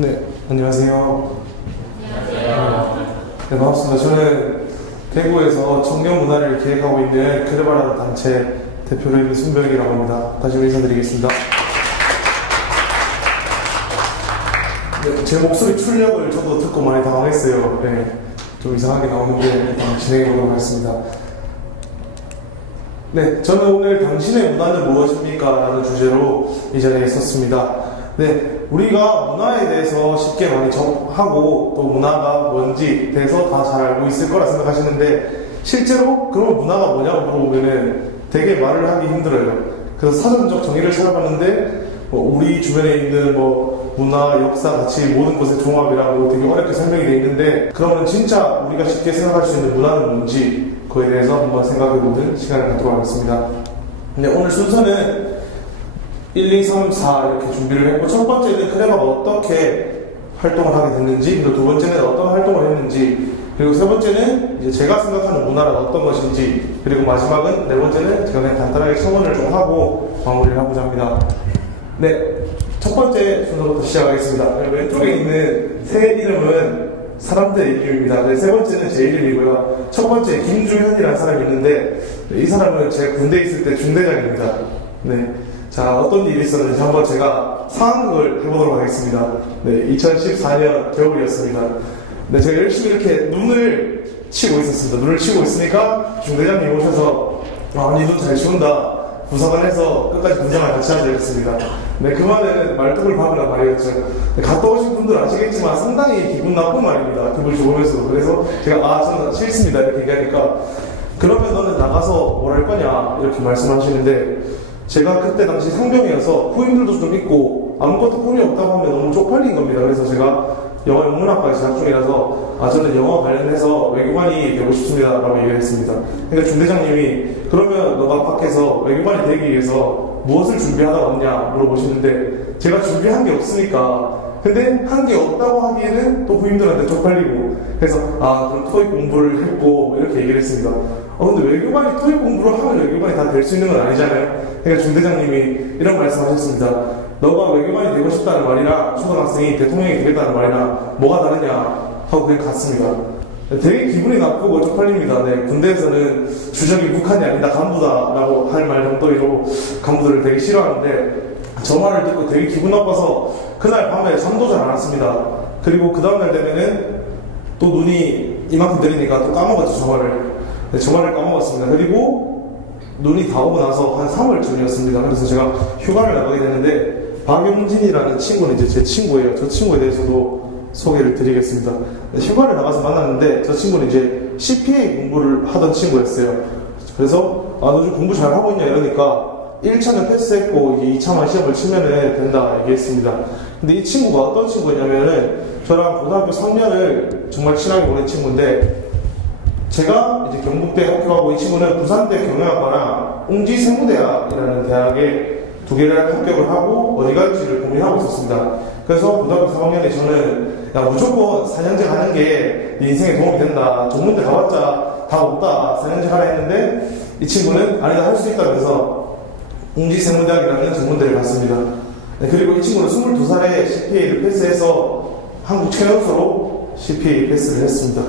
네, 안녕하세요. 안녕하세요. 네, 반갑습니다. 저는 대구에서 청년 문화를 기획하고 있는 그래봐라는 단체 대표로 있는 손병이라고 합니다. 다시 한번 인사드리겠습니다. 네, 제 목소리 출력을 저도 듣고 많이 당황했어요. 네, 좀 이상하게 나오는데 일단 진행해보도록 하겠습니다. 네, 저는 오늘 당신의 문화는 무엇입니까? 라는 주제로 이 자리에 있었습니다. 네, 우리가 문화에 대해서 쉽게 많이 접하고 또 문화가 뭔지 대해서 다 잘 알고 있을 거라 생각하시는데 실제로 그런 문화가 뭐냐고 물어보면은 되게 말을 하기 힘들어요. 그래서 사전적 정의를 찾아봤는데 우리 주변에 있는 문화, 역사, 가치 모든 것의 종합이라고 되게 어렵게 설명이 되어 있는데 그러면 진짜 우리가 쉽게 생각할 수 있는 문화는 뭔지 그거에 대해서 한번 생각해보는 시간을 갖도록 하겠습니다. 근데 오늘 순서는 1, 2, 3, 4 이렇게 준비를 했고 첫 번째는 크레바가 어떻게 활동을 하게 됐는지 그리고 두 번째는 어떤 활동을 했는지 그리고 세 번째는 이제 제가 생각하는 문화란 어떤 것인지 그리고 마지막은 네 번째는 제가 그냥 간단하게 첨언을 좀 하고 마무리를 하고자 합니다. 네, 첫 번째 순서부터 시작하겠습니다. 왼쪽에 있는 새 이름은 사람들의 이름입니다. 네, 세 번째는 제 이름이고요. 첫 번째 김주현이라는 사람이 있는데 이 사람은 제가 군대에 있을 때 중대장입니다. 네, 자 어떤 일이 있었는지 한번 제가 상황극을 해보도록 하겠습니다. 네, 2014년 겨울이었습니다. 네, 제가 열심히 이렇게 눈을 치고 있었습니다. 눈을 치고 있으니까 중대장님이 오셔서 니 눈 잘 치운다. 부사관 해서 끝까지 분장을 같이 하자 했습니다. 네, 그 말에는 말뚝을 박으라 말이었죠. 네, 갔다 오신 분들은 아시겠지만 상당히 기분 나쁜 말입니다. 기분 좋으면서도. 그래서 제가 저는 싫습니다 이렇게 얘기하니까 그러면 너는 나가서 뭘 할 거냐 이렇게 말씀하시는데 제가 그때 당시 상병이어서 후임들도 좀 있고 아무것도 꿈이 없다고 하면 너무 쪽팔린 겁니다. 그래서 제가 영어 영문학과에 재학 중이라서 저는 영어 관련해서 외교관이 되고 싶습니다 라고 얘기를 했습니다. 그러니까 중대장님이 그러면 너가 밖에서 외교관이 되기 위해서 무엇을 준비하다 왔냐 물어보시는데 제가 준비한 게 없으니까 근데 한 게 없다고 하기에는 또 후임들한테 쪽팔리고 그래서 그럼 토익 공부를 했고 이렇게 얘기를 했습니다. 근데 외교관이 토익 공부를 하면 외교관이 다 될 수 있는 건 아니잖아요. 그러니까 중대장님이 이런 말씀하셨습니다. 너가 외교관이 되고 싶다는 말이랑 초등학생이 대통령이 되겠다는 말이랑 뭐가 다르냐 하고 그냥 갔습니다. 되게 기분이 나쁘고 쪽팔립니다. 네, 군대에서는 주적이 북한이 아니다 간부다 라고 할 말 정도로 간부들을 되게 싫어하는데 저 말을 듣고 되게 기분 나빠서 그날 밤에 잠도 잘 안 왔습니다. 그리고 그 다음날 되면은 또 눈이 이만큼 내리니까 또 까먹었죠 저 말을. 네, 저 말을 까먹었습니다. 그리고 눈이 다 오고 나서 한 3월 전이었습니다. 그래서 제가 휴가를 나가게 됐는데 박용진이라는 친구는 이제 제 친구예요. 저 친구에 대해서도 소개를 드리겠습니다. 휴가를 나가서 만났는데 저 친구는 이제 CPA 공부를 하던 친구였어요. 그래서 너 요즘 공부 잘하고 있냐 이러니까 1차는 패스했고 이제 2차만 시험을 치면은 된다 얘기했습니다. 근데 이 친구가 어떤 친구였냐면은 저랑 고등학교 3년을 정말 친하게 보낸 친구인데 제가 이제 경북대 학교 가고 이 친구는 부산대 경영학과랑 웅지세무대학이라는 대학에 두 개를 합격을 하고 어디 갈지를 고민하고 있었습니다. 그래서 고등학교 3학년에 저는 무조건 4년제 가는 게 네 인생에 도움이 된다. 전문대 가봤자 다 없다. 4년제 하라 했는데 이 친구는 아니다 할 수 있다면서 웅지세무대학이라는 전문대를 갔습니다. 네, 그리고 이 친구는 22살에 CPA를 패스해서 한국 최연소로 CPA 패스를 했습니다.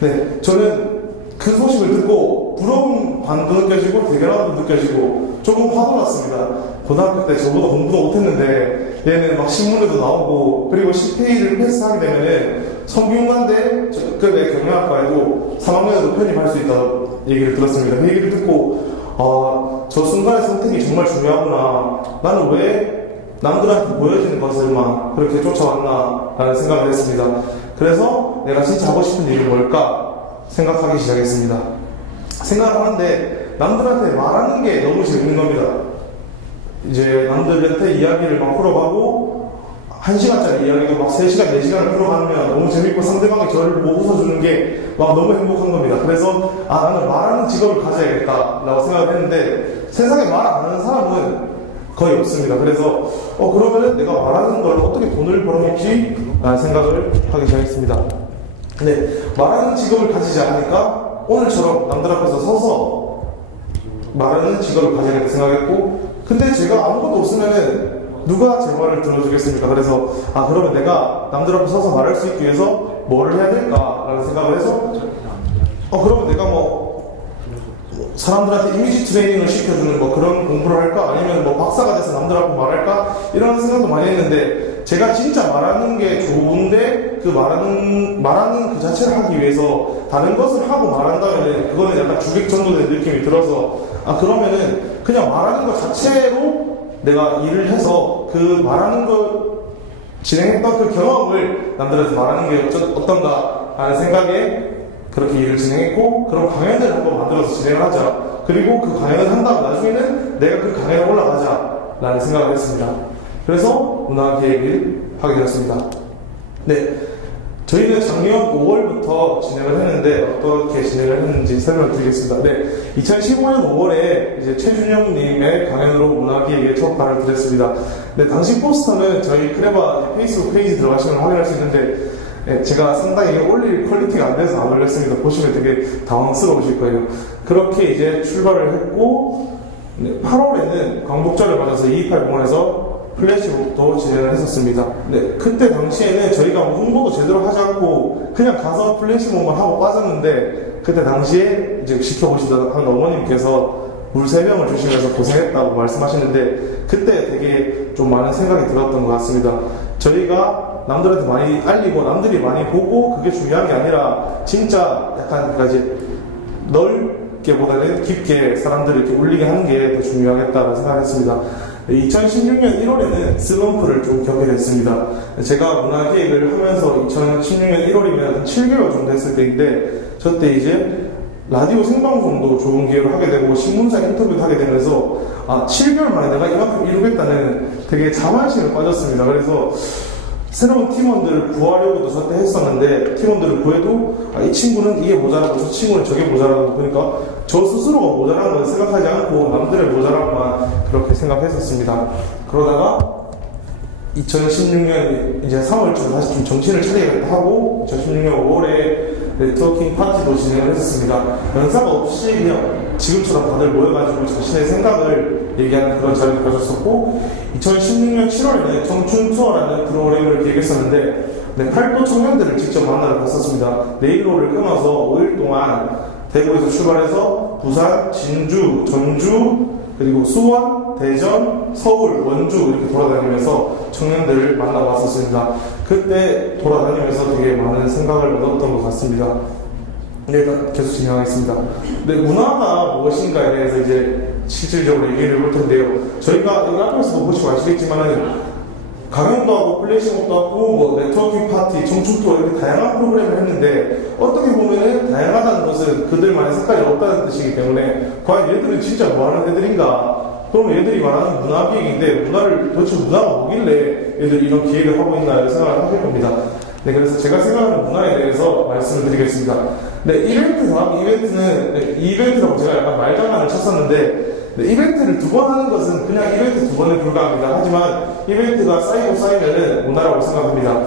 네, 저는 그 소식을 듣고 부러운 반도 느껴지고 대견함도 느껴지고 조금 화도 났습니다. 고등학교 때 저보다 공부도 못했는데 얘는 막 신문에도 나오고 그리고 CPA를 패스하게 되면은 성균관대 내 경영학과에도 3학년에도 편입할 수 있다고 얘기를 들었습니다. 그 얘기를 듣고 저 순간의 선택이 정말 중요하구나. 나는 왜 남들한테 보여지는 것을만 그렇게 쫓아왔나 라는 생각을 했습니다. 그래서 내가 진짜 하고 싶은 일이 뭘까 생각하기 시작했습니다. 생각을 하는데 남들한테 말하는 게 너무 재밌는 겁니다. 이제 남들한테 이야기를 막 풀어가고 1시간짜리 이야기도 막 3시간, 4시간을 풀어가면 너무 재밌고 상대방이 저를 보고 웃어주는 게 막 너무 행복한 겁니다. 그래서 나는 말하는 직업을 가져야겠다 라고 생각을 했는데 세상에 말 안 하는 사람은 거의 없습니다. 그래서 그러면은 내가 말하는 걸 어떻게 돈을 벌어먹지? 라는 생각을 하기 시작했습니다. 네, 말하는 직업을 가지지 않으니까 오늘처럼 남들 앞에서 서서 말하는 직업을 가져야겠다 생각했고 근데 제가 아무것도 없으면은 누가 제 말을 들어주겠습니까? 그래서 그러면 내가 남들 앞에 서서 말할 수 있기 위해서 뭐를 해야 될까라는 생각을 해서 그러면 내가 사람들한테 이미지 트레이닝을 시켜주는 그런 공부를 할까? 아니면 박사가 돼서 남들 앞에 말할까? 이런 생각도 많이 했는데 제가 진짜 말하는 게 좋은데 그 말하는 그 자체를 하기 위해서 다른 것을 하고 말한다면 그거는 약간 주객 전도된 느낌이 들어서 그러면은 그냥 말하는 것 자체로 내가 일을 해서 그 말하는 걸 진행했던 그 경험을 남들한테 말하는 게 어떤가 하는 생각에 그렇게 일을 진행했고 그런 강연을 한번 만들어서 진행을 하자. 그리고 그 강연을 한 다음 나중에는 내가 그 강연에 올라가자 라는 생각을 했습니다. 그래서 문화기획을 하게 되었습니다. 네, 저희는 작년 5월부터 진행을 했는데 어떻게 진행을 했는지 설명을 드리겠습니다. 네, 2015년 5월에 이제 최준영님의 강연으로 문화기획에 첫 발을 드렸습니다. 네, 당시 포스터는 저희 크레바 페이스북 페이지 들어가시면 확인할 수 있는데 제가 상당히 올릴 퀄리티가 안 돼서 안 올렸습니다. 보시면 되게 당황스러우실 거예요. 그렇게 이제 출발을 했고 8월에는 광복절을 맞아서 228공원에서 플래시몹도 진행을 했었습니다. 네, 그때 당시에는 저희가 홍보도 제대로 하지 않고 그냥 가서 플래시몹만 하고 빠졌는데 그때 당시에 이제 지켜보시던 한 어머님께서 물 3병을 주시면서 고생했다고 말씀하시는데 그때 되게 좀 많은 생각이 들었던 것 같습니다. 저희가 남들한테 많이 알리고 남들이 많이 보고 그게 중요한 게 아니라 진짜 약간 이제 넓게보다는 깊게 사람들을 이렇게 울리게 하는 게 더 중요하겠다고 생각했습니다. 2016년 1월에는 슬럼프를 좀 겪게 됐습니다. 제가 문화기획을 하면서 2016년 1월이면 7개월 정도 했을 때인데 저때 이제 라디오 생방송도 좋은 기회로 하게 되고 신문사 인터뷰도 하게 되면서 7개월 만에 내가 이만큼 이루겠다는 되게 자만심에 빠졌습니다. 그래서 새로운 팀원들을 구하려고도 저때 했었는데 팀원들을 구해도 이 친구는 이게 모자라고 저 친구는 저게 모자라고 그러니까 저 스스로가 모자란 걸 생각하지 않고 남들의 모자란만 그렇게 생각했었습니다. 그러다가 2016년 이제 3월쯤 다시 좀 정신을 차리겠다 하고 2016년 5월에 네트워킹 파티도 진행을 했었습니다. 연사가 없이 그냥 지금처럼 다들 모여가지고 자신의 생각을 얘기하는 그런 자리를 가졌었고 2016년 7월에는 청춘투어라는 프로그램을 기획했었는데 팔도 청년들을 직접 만나러 갔었습니다. 내일로를 끊어서 5일 동안 대구에서 출발해서 부산, 진주, 전주, 그리고 수원, 대전, 서울, 원주 이렇게 돌아다니면서 청년들을 만나봤었습니다. 그때 돌아다니면서 되게 많은 생각을 얻었던 것 같습니다. 네, 일단 계속 진행하겠습니다. 네, 문화가 무엇인가에 대해서 이제 실질적으로 얘기를 해볼 텐데요. 저희가 여기 앞에서도 보시고 아시겠지만은 강연도 하고 플래시몹도 하고 네트워킹 파티, 청춘투어 이렇게 다양한 프로그램을 했는데 어떻게 보면은 다양하다는 것은 그들만의 색깔이 없다는 뜻이기 때문에 과연 얘들은 진짜 뭐하는 애들인가? 그러면 얘들이 말하는 문화기획인데 도대체 문화가 뭐길래 얘들이 이런 기획을 하고 있나 이런 생각을 하실 겁니다. 네, 그래서 제가 생각하는 문화에 대해서 말씀을 드리겠습니다. 네, 이벤트는 이벤트라고 제가 약간 말장난을 쳤었는데 이벤트를 2번 하는 것은 그냥 이벤트 2번에 불과합니다. 하지만 이벤트가 쌓이고 쌓이면은 문화라고 생각합니다.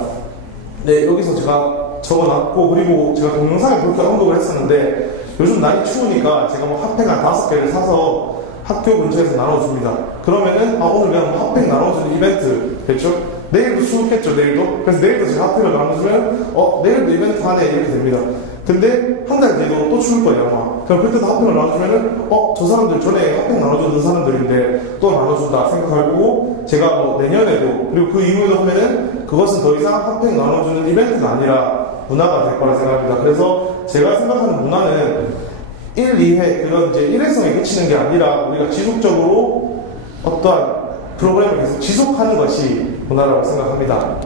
네, 여기서 제가 적어놨고 그리고 제가 동영상에 그렇게 언급을 했었는데 요즘 날이 추우니까 제가 핫팩 한 5개를 사서 학교 근처에서 나눠줍니다. 그러면은 오늘 그냥 핫팩 나눠주는 이벤트 됐죠? 내일도 추웠겠죠, 내일도? 그래서 내일도 제가 핫팩을 나눠주면 내일도 이벤트 하네 이렇게 됩니다. 근데 한 달 뒤에도 또 추울 거예요 아마. 그럼 그때도 핫팩을 나눠주면은 저 사람들 전에 핫팩 나눠주던 사람들인데 또 나눠준다 생각할 거고 제가 내년에도 그리고 그 이후에도 하면은 그것은 더 이상 핫팩 나눠주는 이벤트가 아니라 문화가 될 거라 생각합니다. 그래서 제가 생각하는 문화는 1, 2회 그런 이제 일회성에 그치는 게 아니라 우리가 지속적으로 어떠한 프로그램을 계속 지속하는 것이 문화라고 생각합니다.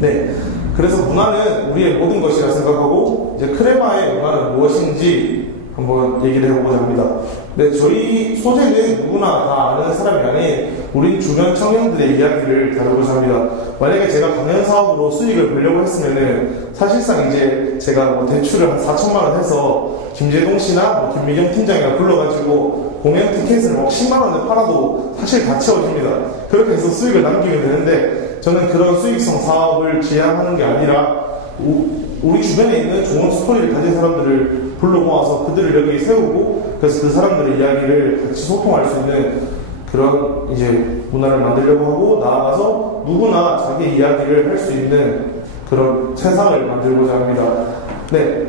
네. 그래서 문화는 우리의 모든 것이라 생각하고 이제 크레마의 문화는 무엇인지 한번 얘기를 해보고자 합니다. 네, 저희 소재는 누구나 다 아는 사람이 아닌 우리 주변 청년들의 이야기를 다루고자 합니다. 만약에 제가 강연 사업으로 수익을 벌려고 했으면은 사실상 이제 제가 대출을 한 4천만 원 해서 김재동 씨나 김미경 팀장이나 불러가지고 공연 티켓을 10만 원에 팔아도 사실 다 채워집니다. 그렇게 해서 수익을 남기면 되는데 저는 그런 수익성 사업을 지향하는 게 아니라 우리 주변에 있는 좋은 스토리를 가진 사람들을 불러 모아서 그들을 여기 세우고 그래서 그 사람들의 이야기를 같이 소통할 수 있는 그런 이제 문화를 만들려고 하고, 나아가서 누구나 자기 이야기를 할 수 있는 그런 세상을 만들고자 합니다. 네,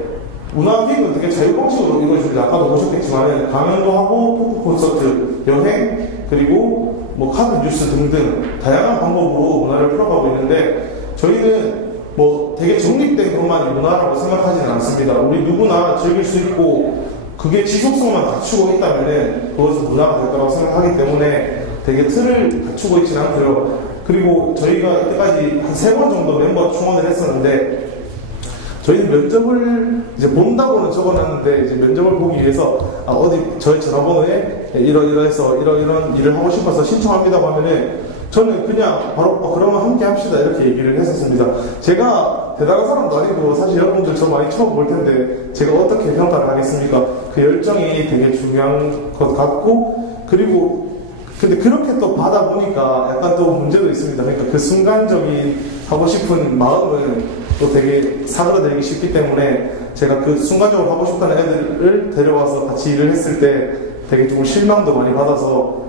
문화 기획은 되게 자유방식으로 이루어집니다. 아까도 보셨겠지만 강연도 하고 토크 콘서트, 여행, 그리고 뭐 카드 뉴스 등등 다양한 방법으로 문화를 풀어가고 있는데, 저희는 뭐 되게 정립된 것만이 문화라고 생각하지는 않습니다. 우리 누구나 즐길 수 있고 그게 지속성만 갖추고 있다면 그것은 문화가 될 거라고 생각하기 때문에 되게 틀을 갖추고 있지는 않고요. 그리고 저희가 이때까지 한 3번 정도 멤버 충원을 했었는데, 저희는 면접을 이제 본다고는 적어놨는데, 이제 면접을 보기 위해서 어디 저희 전화번호에 이러이러해서 이런 일을 하고 싶어서 신청합니다고 하면은 저는 그냥 바로 그러면 함께 합시다 이렇게 얘기를 했었습니다. 제가 대단한 사람도 아니고 사실 여러분들 저 많이 처음 볼 텐데 제가 어떻게 평가를 하겠습니까? 그 열정이 되게 중요한 것 같고, 그리고 근데 그렇게 또 받아보니까 약간 또 문제도 있습니다. 그러니까 그 순간적인 하고 싶은 마음은 또 되게 사그라들기 쉽기 때문에 제가 그 순간적으로 하고 싶다는 애들을 데려와서 같이 일을 했을 때 되게 좀 실망도 많이 받아서,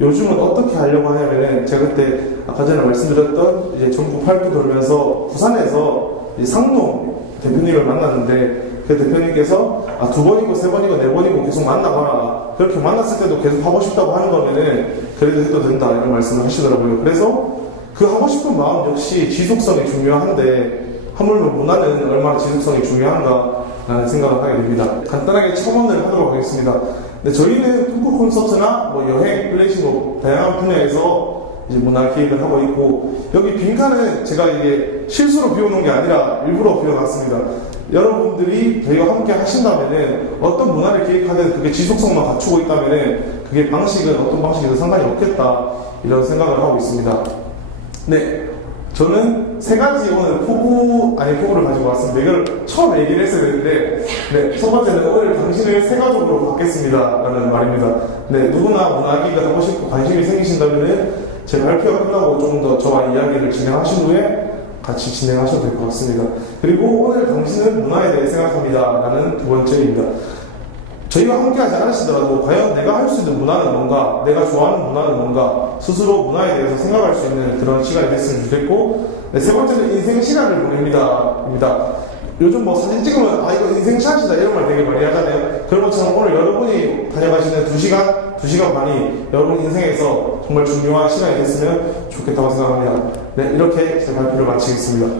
요즘은 어떻게 하려고 하냐면은, 제가 그때 아까 전에 말씀드렸던 이제 전국 팔도 돌면서 부산에서 상농 대표님을 만났는데, 그 대표님께서 2번이고 3번이고 4번이고 계속 만나봐라, 그렇게 만났을 때도 계속 하고 싶다고 하는 거면은 그래도 해도 된다 이런 말씀을 하시더라고요. 그래서 그 하고 싶은 마음 역시 지속성이 중요한데, 하물며 문화는 얼마나 지속성이 중요한가 라는 생각을 하게 됩니다. 간단하게 첨언을 하도록 하겠습니다. 근데 저희는 토크 콘서트나 뭐 여행, 플래시몹 다양한 분야에서 이제 문화 기획을 하고 있고, 여기 빈칸은 제가 이게 실수로 비워놓은 게 아니라 일부러 비워놨습니다. 여러분들이 저희와 함께 하신다면은 어떤 문화를 기획하든 그게 지속성만 갖추고 있다면은 그게 방식은 어떤 방식이든 상관이 없겠다 이런 생각을 하고 있습니다. 네, 저는 3가지 오늘 포부를 가지고 왔습니다. 이걸 처음 얘기를 했어야 되는데, 네, 첫 번째는 오늘 당신을 3가족으로 받겠습니다 라는 말입니다. 네, 누구나 문화기획을 하고 싶고 관심이 생기신다면은 제 발표가 끝나고 좀 더 저와 이야기를 진행하신 후에 같이 진행하셔도 될 것 같습니다. 그리고 오늘 당신은 문화에 대해 생각합니다 라는 2번째입니다. 저희와 함께 하지 않으시더라도 과연 내가 할 수 있는 문화는 뭔가, 내가 좋아하는 문화는 뭔가, 스스로 문화에 대해서 생각할 수 있는 그런 시간이 됐으면 좋겠고, 네, 3번째는 인생 시간을 보냅니다. 요즘 뭐 사진 찍으면 이거 인생 샷이다 이런 말 되게 많이 하잖아요. 그런 것처럼 오늘 여러분이 다녀가시는 2시간 반이 여러분 인생에서 정말 중요한 시간이 됐으면 좋겠다고 생각합니다. 네, 이렇게 제 발표를 마치겠습니다.